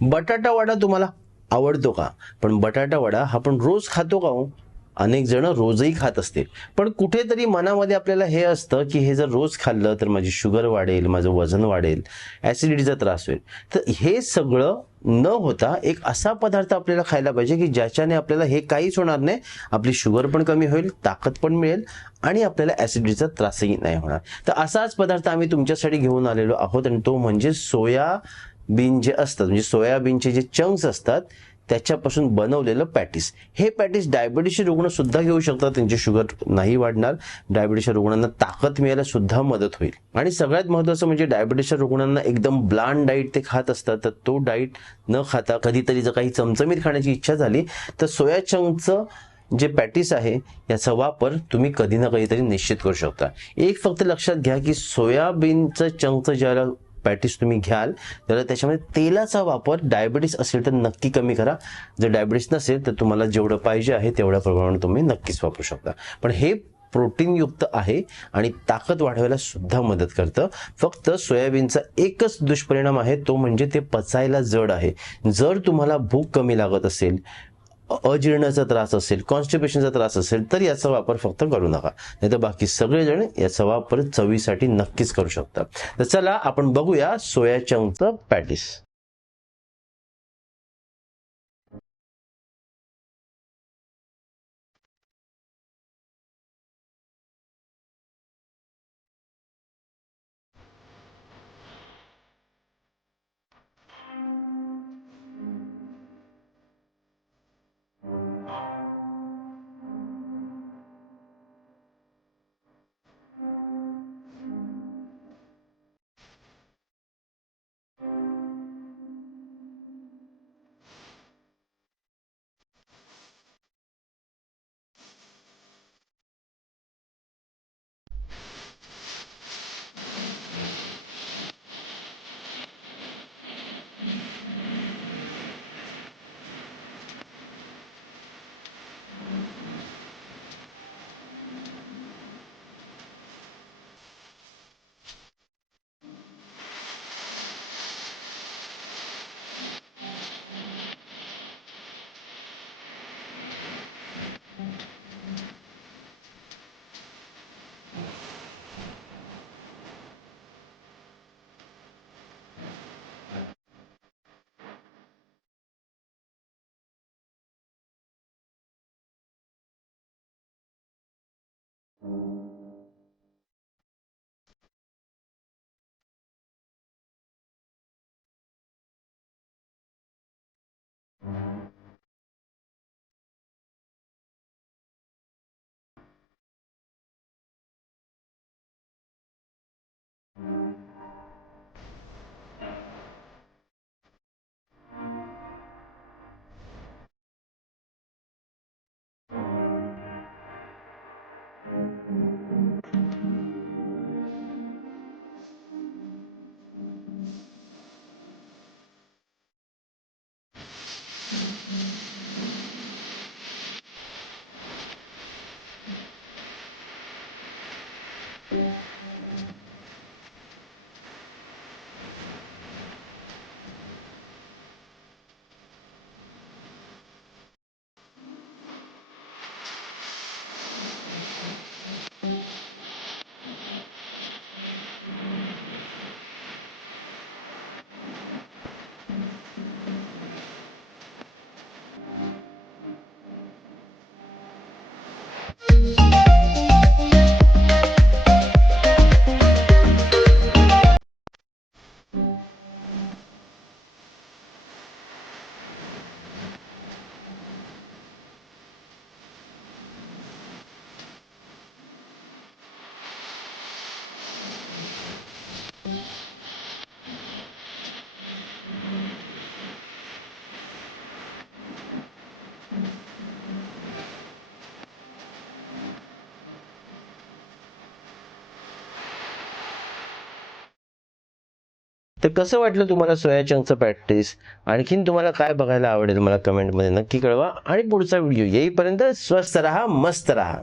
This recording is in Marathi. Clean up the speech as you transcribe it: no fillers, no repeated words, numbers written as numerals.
बटाटा वडा तुम्हाला आवडतो का? पण बटाटा वडा हा आपण रोज खातो का हो? अनेक जण रोजही खात असतील, पण कुठेतरी मनामध्ये आपल्याला हे असतं की हे जर रोज खाल्लं तर माझी शुगर वाढेल, माझं वजन वाढेल, ॲसिडिटीचा त्रास होईल. तर हे सगळं न होता एक असा पदार्थ आपल्याला खायला पाहिजे की ज्याच्याने आपल्याला हे काहीच होणार नाही, आपली शुगर पण कमी होईल, ताकद पण मिळेल आणि आपल्याला ॲसिडिटीचा त्रासही नाही होणार. तर असाच पदार्थ आम्ही तुमच्यासाठी घेऊन आलेलो आहोत आणि तो म्हणजे सोयाबीन जे असतात, म्हणजे सोयाबीनचे जे चंक्स असतात त्याच्यापासून बनवलेलं पॅटीस. हे पॅटीस डायबिटीसचे रुग्ण सुद्धा घेऊ शकतात, त्यांची शुगर नाही वाढणार, डायबिटीसच्या रुग्णांना ताकद मिळायला सुद्धा मदत होईल. आणि सगळ्यात महत्त्वाचं म्हणजे डायबिटीसच्या रुग्णांना एकदम ब्लँड डाईट ते खात असतात, तर तो डाईट न खाता कधीतरी जर काही चमचमीत खाण्याची इच्छा झाली तर सोया चंकचं जे पॅटीस आहे याचा वापर तुम्ही कधी ना कधीतरी निश्चित करू शकता. एक फक्त लक्षात घ्या की सोयाबीनचं चंकचं ज्याला पॅटीस तुम्ही घ्याल तर त्याच्यामध्ये तेलाचा वापर डायबिटीस असेल तर नक्की कमी करा. जर डायबिटीस नसेल तर तुम्हाला जेवढं पाहिजे आहे तेवढ्या प्रमाणात तुम्ही नक्कीच वापरू शकता. पण हे प्रोटीनयुक्त आहे आणि ताकद वाढवायला सुद्धा मदत करतं. फक्त सोयाबीनचा एकच दुष्परिणाम आहे, तो म्हणजे ते पचायला जड आहे. जर तुम्हाला भूक कमी लागत असेल, अजीर्णाचा त्रास असेल, कॉन्स्टिपेशनचा त्रास असेल तर याचा वापर फक्त करू नका. नाही तर बाकी सगळेजण याचा वापर चवीसाठी नक्कीच करू शकतात. तर चला आपण बघूया सोया चंकचं पॅटीस. तर कसं वाटलं तुम्हाला सोया चंकचं पॅटीस? आणखीन तुम्हाला काय बघायला आवडेल मला कमेंटमध्ये नक्की कळवा. आणि पुढचा व्हिडिओ येईपर्यंत स्वस्त राहा, मस्त राहा.